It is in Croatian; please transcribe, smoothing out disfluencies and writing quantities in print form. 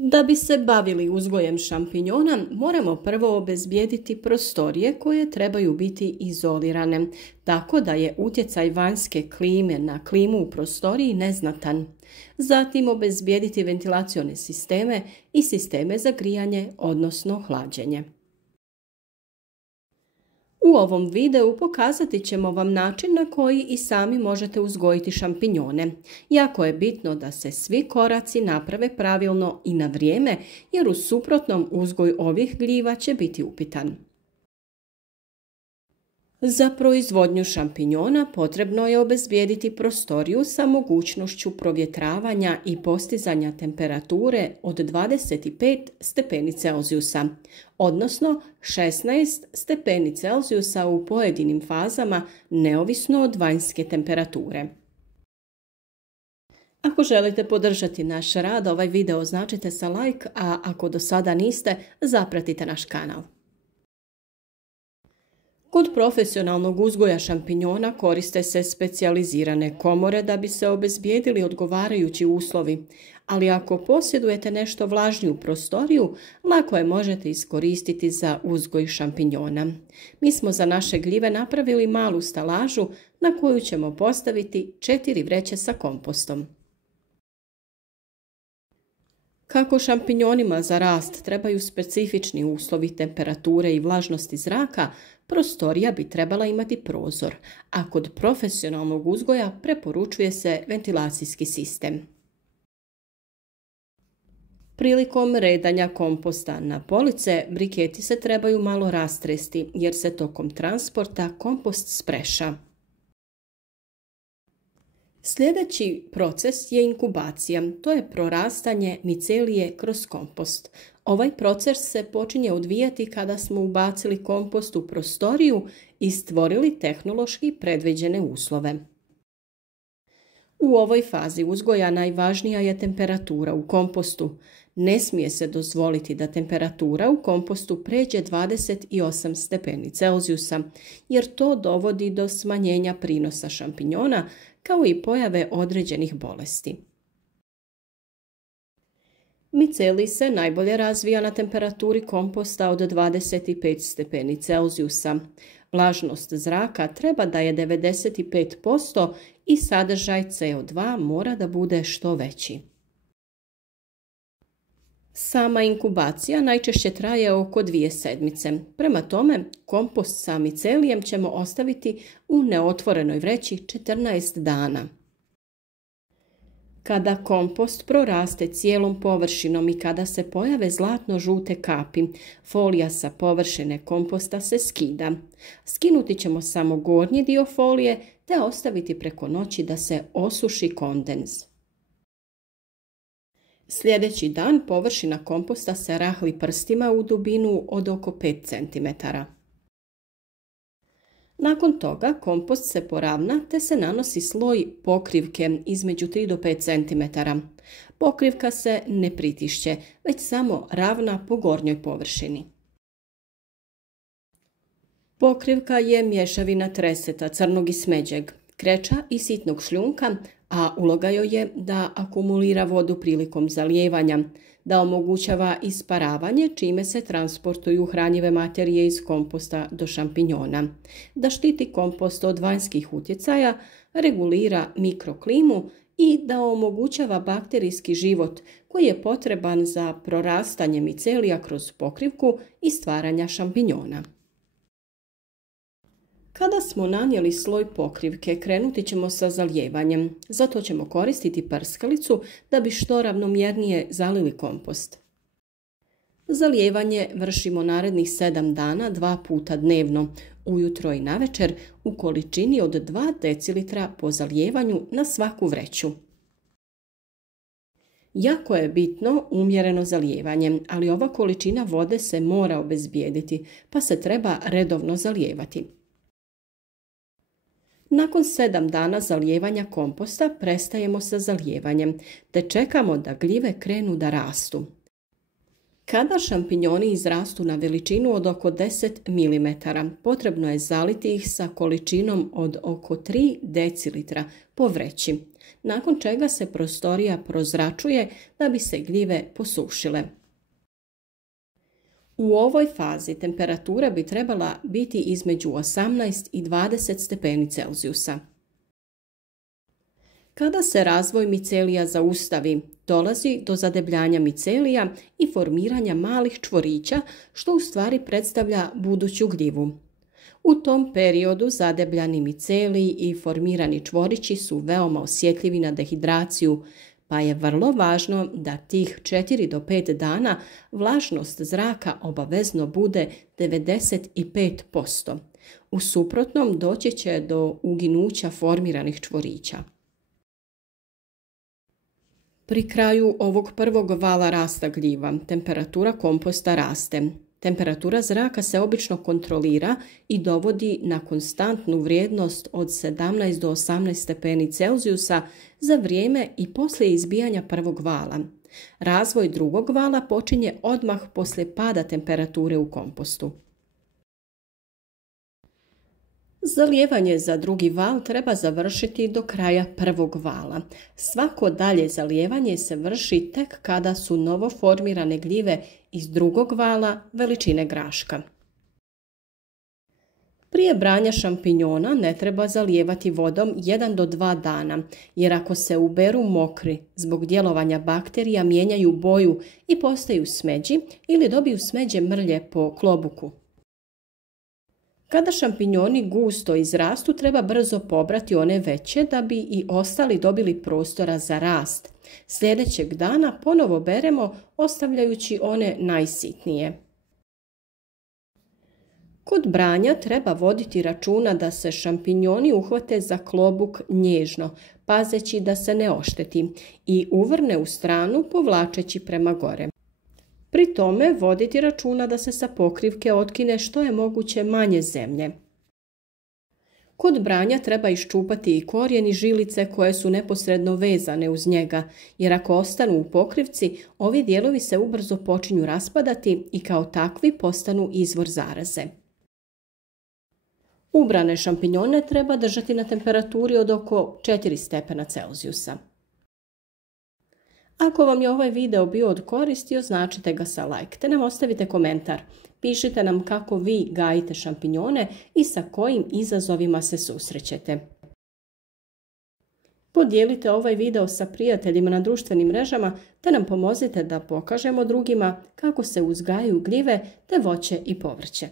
Da bi se bavili uzgojem šampinjona, moramo prvo obezbijediti prostorije koje trebaju biti izolirane, tako da je utjecaj vanjske klime na klimu u prostoriji neznatan. Zatim obezbijediti ventilacione sisteme i sisteme za grijanje, odnosno hlađenje. U ovom videu pokazati ćemo vam način na koji i sami možete uzgojiti šampinjone. Jako je bitno da se svi koraci naprave pravilno i na vrijeme, jer u suprotnom uzgoj ovih gljiva će biti upitan. Za proizvodnju šampinjona potrebno je obezbijediti prostoriju sa mogućnošću provjetravanja i postizanja temperature od 25 stepeni Celzijusa, odnosno 16 stepeni Celzijusa u pojedinim fazama, neovisno od vanjske temperature. Ako želite podržati naš rad, ovaj video označite sa like, a ako do sada niste, zapratite naš kanal. Kod profesionalnog uzgoja šampinjona koriste se specijalizirane komore da bi se obezbijedili odgovarajući uslovi, ali ako posjedujete nešto vlažniju prostoriju, lako je možete iskoristiti za uzgoj šampinjona. Mi smo za naše gljive napravili malu stalažu na koju ćemo postaviti 4 vreće sa kompostom. Kako šampinjonima za rast trebaju specifični uslovi temperature i vlažnosti zraka, prostorija bi trebala imati prozor, a kod profesionalnog uzgoja preporučuje se ventilacijski sistem. Prilikom redanja komposta na police, briketi se trebaju malo rastresti jer se tokom transporta kompost spreša. Sljedeći proces je inkubacija, to je prorastanje micelije kroz kompost. Ovaj proces se počinje odvijati kada smo ubacili kompost u prostoriju i stvorili tehnološki predviđene uslove. U ovoj fazi uzgoja najvažnija je temperatura u kompostu. Ne smije se dozvoliti da temperatura u kompostu pređe 28 stepeni Celzijusa, jer to dovodi do smanjenja prinosa šampinjona kao i pojave određenih bolesti. Micelij se najbolje razvija na temperaturi komposta od 25 stepeni Celzijusa. Vlažnost zraka treba da je 95% i sadržaj CO2 mora da bude što veći. Sama inkubacija najčešće traje oko 2 sedmice. Prema tome, kompost sa micelijem ćemo ostaviti u neotvorenoj vreći 14 dana. Kada kompost proraste cijelom površinom i kada se pojave zlatno-žute kapi, folija sa površine komposta se skida. Skinuti ćemo samo gornji dio folije te ostaviti preko noći da se osuši kondens. Sljedeći dan površina komposta se rahli prstima u dubinu od oko 5 cm. Nakon toga kompost se poravna te se nanosi sloj pokrivke između 3 do 5 cm. Pokrivka se ne pritišće, već samo ravna po gornjoj površini. Pokrivka je mješavina treseta, crnog i smeđeg, kreča i sitnog šljunka, a uloga joj je da akumulira vodu prilikom zalijevanja, da omogućava isparavanje čime se transportuju hranjive materije iz komposta do šampinjona, da štiti kompost od vanjskih utjecaja, regulira mikroklimu i da omogućava bakterijski život koji je potreban za prorastanje micelija kroz pokrivku i stvaranja šampinjona. Kada smo nanijeli sloj pokrivke, krenuti ćemo sa zalijevanjem. Zato ćemo koristiti prskalicu da bi što ravnomjernije zalili kompost. Zalijevanje vršimo narednih 7 dana 2 puta dnevno, ujutro i navečer u količini od 2 decilitra po zalijevanju na svaku vreću. Jako je bitno umjereno zalijevanje, ali ova količina vode se mora obezbijediti, pa se treba redovno zalijevati. Nakon 7 dana zalijevanja komposta prestajemo sa zalijevanjem, te čekamo da gljive krenu da rastu. Kada šampinjoni izrastu na veličinu od oko 10 mm, potrebno je zaliti ih sa količinom od oko 3 decilitra po vreći. nakon čega se prostorija prozračuje da bi se gljive posušile. U ovoj fazi temperatura bi trebala biti između 18 i 20 stepeni Celzijusa. Kada se razvoj micelija zaustavi, dolazi do zadebljanja micelija i formiranja malih čvorića, što u stvari predstavlja buduću gljivu. U tom periodu zadebljani miceliji i formirani čvorići su veoma osjetljivi na dehidraciju, pa je vrlo važno da tih 4 do 5 dana vlažnost zraka obavezno bude 95%. U suprotnom doći će do uginuća formiranih čvorića. Pri kraju ovog prvog vala rasta gljiva temperatura komposta raste. Temperatura zraka se obično kontrolira i dovodi na konstantnu vrijednost od 17 do 18 stepeni Celzijusa za vrijeme i poslije izbijanja prvog vala. Razvoj drugog vala počinje odmah poslije pada temperature u kompostu. Zalijevanje za drugi val treba završiti do kraja prvog vala. Svako dalje zalijevanje se vrši tek kada su novoformirane gljive iz drugog vala veličine graška. Prije branja šampinjona ne treba zalijevati vodom 1 do 2 dana, jer ako se uberu mokri, zbog djelovanja bakterija mijenjaju boju i postaju smeđi ili dobiju smeđe mrlje po klobuku. Kada šampinjoni gusto izrastu, treba brzo pobrati one veće da bi i ostali dobili prostora za rast. Sljedećeg dana ponovo beremo, ostavljajući one najsitnije. Kod branja treba voditi računa da se šampinjoni uhvate za klobuk nježno, pazeći da se ne ošteti, i uvrne u stranu povlačeći prema gore. Pri tome voditi računa da se sa pokrivke otkine što je moguće manje zemlje. Kod branja treba iščupati i korijen i žilice koje su neposredno vezane uz njega, jer ako ostanu u pokrivci, ovi dijelovi se ubrzo počinju raspadati i kao takvi postanu izvor zaraze. Ubrane šampinjone treba držati na temperaturi od oko 4 stepena Celzijusa. Ako vam je ovaj video bio od koristi, označite ga sa like, te nam ostavite komentar. Pišite nam kako vi gajite šampinjone i sa kojim izazovima se susrećete. Podijelite ovaj video sa prijateljima na društvenim mrežama, te nam pomozite da pokažemo drugima kako se uzgajaju gljive te voće i povrće.